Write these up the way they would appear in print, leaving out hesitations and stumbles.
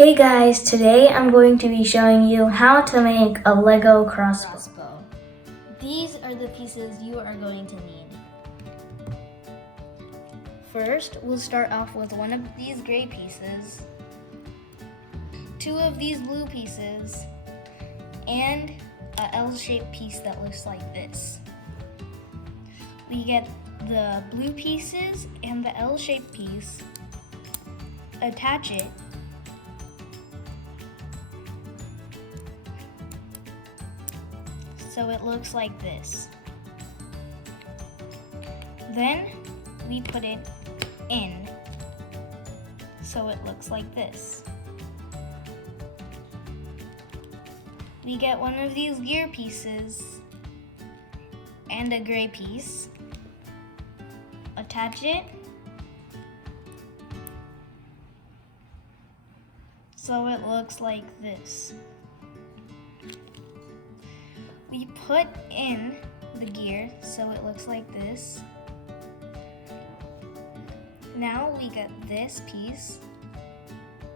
Hey guys, today I'm going to be showing you how to make a Lego crossbow. These are the pieces you are going to need. First, we'll start off with one of these gray pieces, two of these blue pieces, and a L-shaped piece that looks like this. We get the blue pieces and the L-shaped piece, attach it, so it looks like this. Then we put it in, so it looks like this. We get one of these gear pieces and a gray piece, attach it, so it looks like this. We put in the gear so it looks like this. Now we get this piece,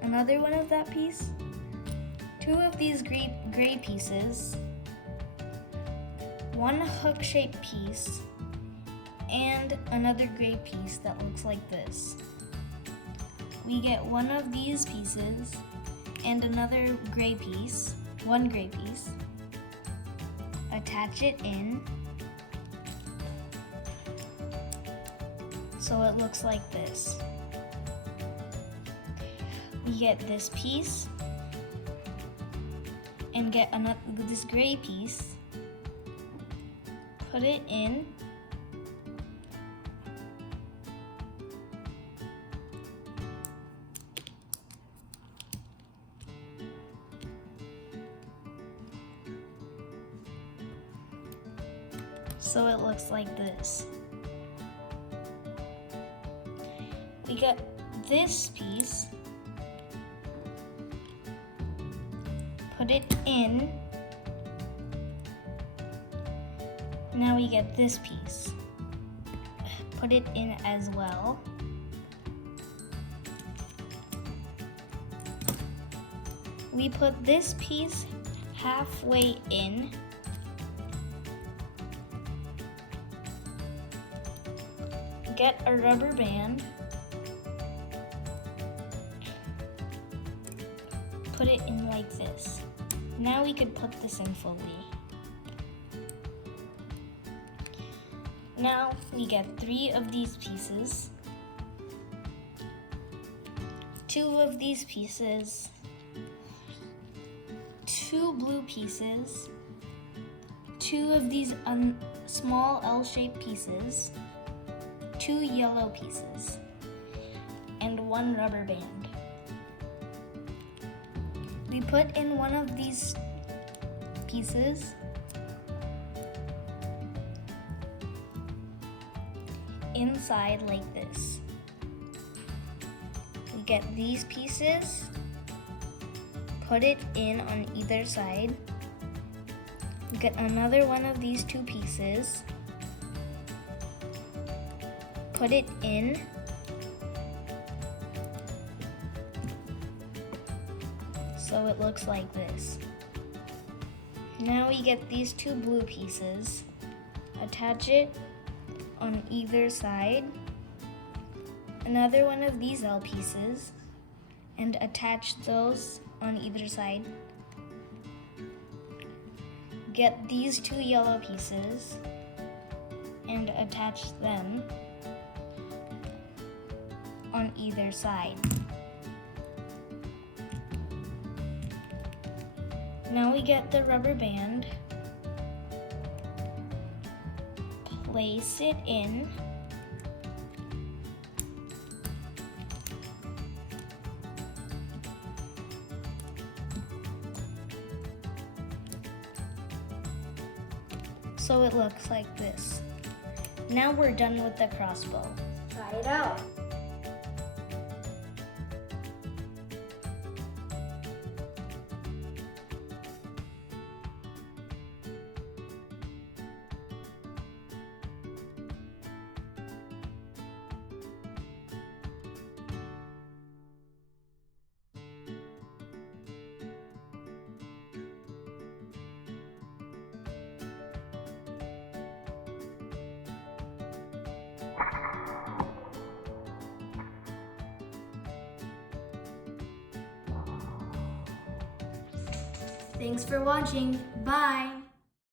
another one of that piece, two of these gray pieces, one hook-shaped piece, and another gray piece that looks like this. We get one of these pieces and another gray piece, one gray piece, attach it in, so it looks like this. We get this piece and get this gray piece, put it in, so it looks like this. We got this piece, put it in. Now we get this piece, put it in as well. We put this piece halfway in. Get a rubber band, put it in like this. Now we could put this in fully. Now we get three of these pieces, two of these pieces, two blue pieces, two of these small L-shaped pieces, two yellow pieces, and one rubber band. We put in one of these pieces, inside like this. We get these pieces, put it in on either side. We get another one of these two pieces, put it in, so it looks like this. Now we get these two blue pieces, attach it on either side, another one of these L pieces, and attach those on either side. Get these two yellow pieces and attach them on either side. Now we get the rubber band, place it in, so it looks like this. Now we're done with the crossbow. Try it out. Thanks for watching. Bye!